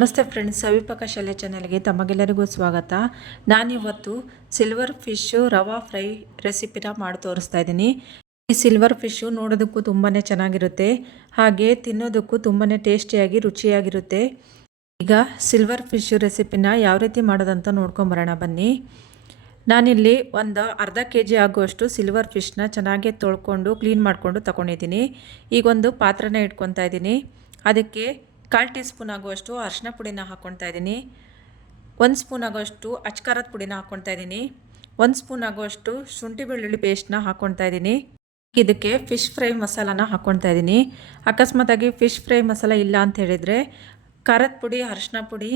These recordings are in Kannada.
ನಮಸ್ತೆ ಫ್ರೆಂಡ್ಸ್ ಸವಿಪಕ ಶಾಲೆ ಚಾನಲ್ಗೆ ತಮಗೆಲ್ಲರಿಗೂ ಸ್ವಾಗತ. ನಾನಿವತ್ತು ಸಿಲ್ವರ್ ಫಿಶ್ಶು ರವಾ ಫ್ರೈ ರೆಸಿಪಿನ ಮಾಡಿ ತೋರಿಸ್ತಾ ಇದ್ದೀನಿ. ಈ ಸಿಲ್ವರ್ ಫಿಶ್ಶು ನೋಡೋದಕ್ಕೂ ತುಂಬಾ ಚೆನ್ನಾಗಿರುತ್ತೆ. ಹಾಗೆ ತಿನ್ನೋದಕ್ಕೂ ತುಂಬಾ ಟೇಸ್ಟಿಯಾಗಿ, ರುಚಿಯಾಗಿರುತ್ತೆ. ಈಗ ಸಿಲ್ವರ್ ಫಿಶ್ಶು ರೆಸಿಪಿನ ಯಾವ ರೀತಿ ಮಾಡೋದಂತ ನೋಡ್ಕೊಂಬರೋಣ ಬನ್ನಿ. ನಾನಿಲ್ಲಿ ಒಂದು ಅರ್ಧ ಕೆ ಜಿ ಆಗುವಷ್ಟು ಸಿಲ್ವರ್ ಫಿಶ್ನ ಚೆನ್ನಾಗಿ ತೊಳ್ಕೊಂಡು, ಕ್ಲೀನ್ ಮಾಡಿಕೊಂಡು ತಗೊಂಡಿದ್ದೀನಿ ಈಗ ಒಂದು ಪಾತ್ರೆನ ಇಟ್ಕೊತಾ ಇದ್ದೀನಿ. ಅದಕ್ಕೆ ಕಾಲು ಟೀ ಸ್ಪೂನ್ ಆಗುವಷ್ಟು ಅರಿಶಿನ ಪುಡಿನ ಹಾಕ್ಕೊಳ್ತಾ ಇದ್ದೀನಿ. ಒಂದು ಸ್ಪೂನ್ ಆಗುವಷ್ಟು ಅಚ್ಕಾರದ ಪುಡಿನ ಹಾಕ್ಕೊಳ್ತಾ ಇದ್ದೀನಿ. ಒಂದು ಸ್ಪೂನ್ ಆಗುವಷ್ಟು ಶುಂಠಿ ಬೆಳ್ಳುಳ್ಳಿ ಪೇಸ್ಟ್ನ ಹಾಕ್ಕೊಳ್ತಾ ಇದ್ದೀನಿ. ಇದಕ್ಕೆ ಫಿಶ್ ಫ್ರೈ ಮಸಾಲಾನ ಹಾಕ್ಕೊಳ್ತಾ ಇದ್ದೀನಿ. ಅಕಸ್ಮಾತಾಗಿ ಫಿಶ್ ಫ್ರೈ ಮಸಾಲ ಇಲ್ಲ ಅಂತ ಹೇಳಿದರೆ ಖಾರದ ಪುಡಿ ಅರಿಶಿನ ಪುಡಿ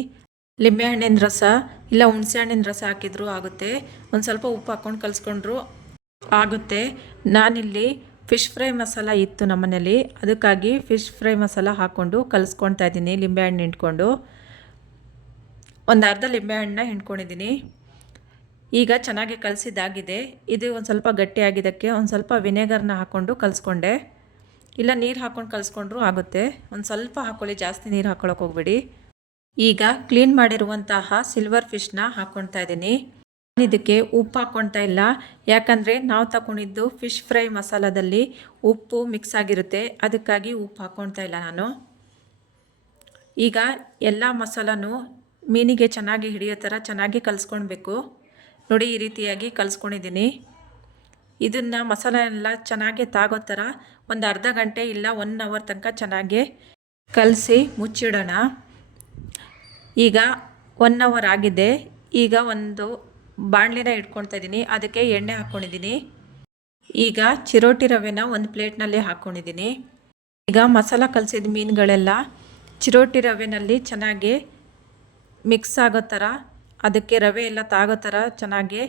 ಲಿಂಬೆಹಣ್ಣಿನ ರಸ, ಇಲ್ಲ ಹುಣಸೆ ಹಣ್ಣಿನ ರಸ ಹಾಕಿದರೂ ಆಗುತ್ತೆ. ಒಂದು ಸ್ವಲ್ಪ ಉಪ್ಪು ಹಾಕ್ಕೊಂಡು ಕಲಿಸ್ಕೊಂಡ್ರು ಆಗುತ್ತೆ. ನಾನಿಲ್ಲಿ ಫಿಶ್ ಫ್ರೈ ಮಸಾಲ ಇತ್ತು ನಮ್ಮನೇಲಿ. ಅದಕ್ಕಾಗಿ ಫಿಶ್ ಫ್ರೈ ಮಸಾಲ ಹಾಕ್ಕೊಂಡು ಕಲಿಸ್ಕೊಳ್ತಾ ಇದ್ದೀನಿ. ಲಿಂಬೆಹಣ್ಣು ಹಿಂಡ್ಕೊಂಡು. ಒಂದು ಅರ್ಧ ಲಿಂಬೆಹಣ್ಣನ್ನ ಹಿಂಡ್ಕೊಂಡಿದ್ದೀನಿ. ಈಗ ಚೆನ್ನಾಗಿ ಕಲಸಿದ್ದಾಗಿದೆ. ಇದು ಒಂದು ಸ್ವಲ್ಪ ಗಟ್ಟಿಯಾಗಿದ್ದಕ್ಕೆ ಒಂದು ಸ್ವಲ್ಪ ವಿನೆಗರ್ನ ಹಾಕ್ಕೊಂಡು ಕಲಿಸ್ಕೊಂಡೆ. ಇಲ್ಲ, ನೀರು ಹಾಕ್ಕೊಂಡು ಕಲಿಸ್ಕೊಂಡ್ರೂ ಆಗುತ್ತೆ. ಒಂದು ಸ್ವಲ್ಪ ಹಾಕ್ಕೊಳ್ಳಿ ಜಾಸ್ತಿ ನೀರು ಹಾಕ್ಕೊಳಕ್ಕೆ ಹೋಗ್ಬೇಡಿ. ಈಗ ಕ್ಲೀನ್ ಮಾಡಿರುವಂತಹ ಸಿಲ್ವರ್ ಫಿಶ್ನ ಹಾಕ್ಕೊಳ್ತಾ ಇದ್ದೀನಿ. ಇದಕ್ಕೆ ಉಪ್ಪು ಹಾಕ್ಕೊಳ್ತಾ ಇಲ್ಲ. ಯಾಕಂದರೆ ನಾವು ತಗೊಂಡಿದ್ದು ಫಿಶ್ ಫ್ರೈ ಮಸಾಲದಲ್ಲಿ ಉಪ್ಪು ಮಿಕ್ಸ್ ಆಗಿರುತ್ತೆ. ಅದಕ್ಕಾಗಿ ಉಪ್ಪು ಹಾಕ್ಕೊಳ್ತಾ ಇಲ್ಲ ನಾನು. ಈಗ ಎಲ್ಲ ಮಸಾಲನೂ ಮೀನಿಗೆ ಚೆನ್ನಾಗಿ ಹಿಡಿಯೋ ಥರ ಚೆನ್ನಾಗಿ ಕಲಿಸ್ಕೊಳ್ಬೇಕು. ನೋಡಿ ಈ ರೀತಿಯಾಗಿ ಕಲಿಸ್ಕೊಂಡಿದ್ದೀನಿ. ಇದನ್ನು ಮಸಾಲ ಎಲ್ಲ ಚೆನ್ನಾಗಿ ತಾಗೋ ಥರ ಒಂದು ಅರ್ಧ ಗಂಟೆ ಇಲ್ಲ ಒನ್ ಅವರ್ ತನಕ ಚೆನ್ನಾಗಿ ಕಲಸಿ ಮುಚ್ಚಿಡೋಣ. ಈಗ ಒನ್ ಅವರ್ ಆಗಿದೆ. ಈಗ ಒಂದು ಬಾಣಲಿನ ಇಟ್ಕೊಳ್ತಾ ಇದ್ದೀನಿ. ಅದಕ್ಕೆ ಎಣ್ಣೆ ಹಾಕ್ಕೊಂಡಿದ್ದೀನಿ ಈಗ ಚಿರೋಟಿ ರವೆನ ಒಂದು ಪ್ಲೇಟ್ನಲ್ಲಿ ಹಾಕ್ಕೊಂಡಿದ್ದೀನಿ ಈಗ ಮಸಾಲ ಕಲಸಿದ ಮೀನುಗಳೆಲ್ಲ ಚಿರೋಟಿ ರವೆನಲ್ಲಿ ಚೆನ್ನಾಗಿ ಮಿಕ್ಸ್ ಆಗೋ ಥರ, ಅದಕ್ಕೆ ರವೆ ಎಲ್ಲ ತಾಗೋ ಥರ ಚೆನ್ನಾಗಿ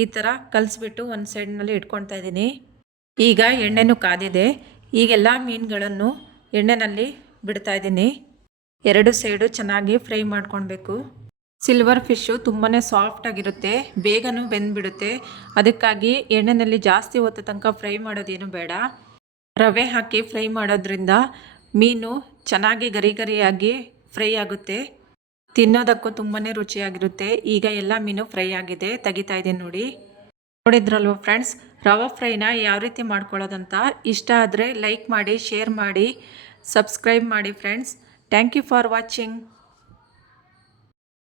ಈ ಥರ ಕಲಿಸ್ಬಿಟ್ಟು ಒಂದು ಸೈಡ್ನಲ್ಲಿ ಇಟ್ಕೊಳ್ತಾ ಇದ್ದೀನಿ. ಈಗ ಎಣ್ಣೆನೂ ಕಾದಿದೆ. ಈಗೆಲ್ಲ ಮೀನುಗಳನ್ನು ಎಣ್ಣೆನಲ್ಲಿ ಬಿಡ್ತಾ ಇದ್ದೀನಿ. ಎರಡು ಸೈಡು ಚೆನ್ನಾಗಿ ಫ್ರೈ ಮಾಡ್ಕೊಳ್ಬೇಕು. ಸಿಲ್ವರ್ ಫಿಶ್ಶು ತುಂಬಾ ಸಾಫ್ಟಾಗಿರುತ್ತೆ ಬೇಗನೂ ಬೆಂದ್ಬಿಡುತ್ತೆ. ಅದಕ್ಕಾಗಿ ಎಣ್ಣೆಯಲ್ಲಿ ಜಾಸ್ತಿ ಹೊತ್ತು ತನಕ ಫ್ರೈ ಮಾಡೋದೇನು ಬೇಡ. ರವೆ ಹಾಕಿ ಫ್ರೈ ಮಾಡೋದ್ರಿಂದ ಮೀನು ಚೆನ್ನಾಗಿ ಗರಿ ಗರಿಯಾಗಿ ಫ್ರೈ ಆಗುತ್ತೆ. ತಿನ್ನೋದಕ್ಕೂ ತುಂಬಾ ರುಚಿಯಾಗಿರುತ್ತೆ. ಈಗ ಎಲ್ಲ ಮೀನು ಫ್ರೈ ಆಗಿದೆ, ತೆಗಿತಾ ಇದ್ದೀನಿ ನೋಡಿ. ನೋಡಿದ್ರಲ್ವ ಫ್ರೆಂಡ್ಸ್ ರವೆ ಫ್ರೈನ ಯಾವ ರೀತಿ ಮಾಡ್ಕೊಳ್ಳೋದಂತ? ಇಷ್ಟ ಆದರೆ ಲೈಕ್ ಮಾಡಿ ಶೇರ್ ಮಾಡಿ ಸಬ್ಸ್ಕ್ರೈಬ್ ಮಾಡಿ friends thank you for watching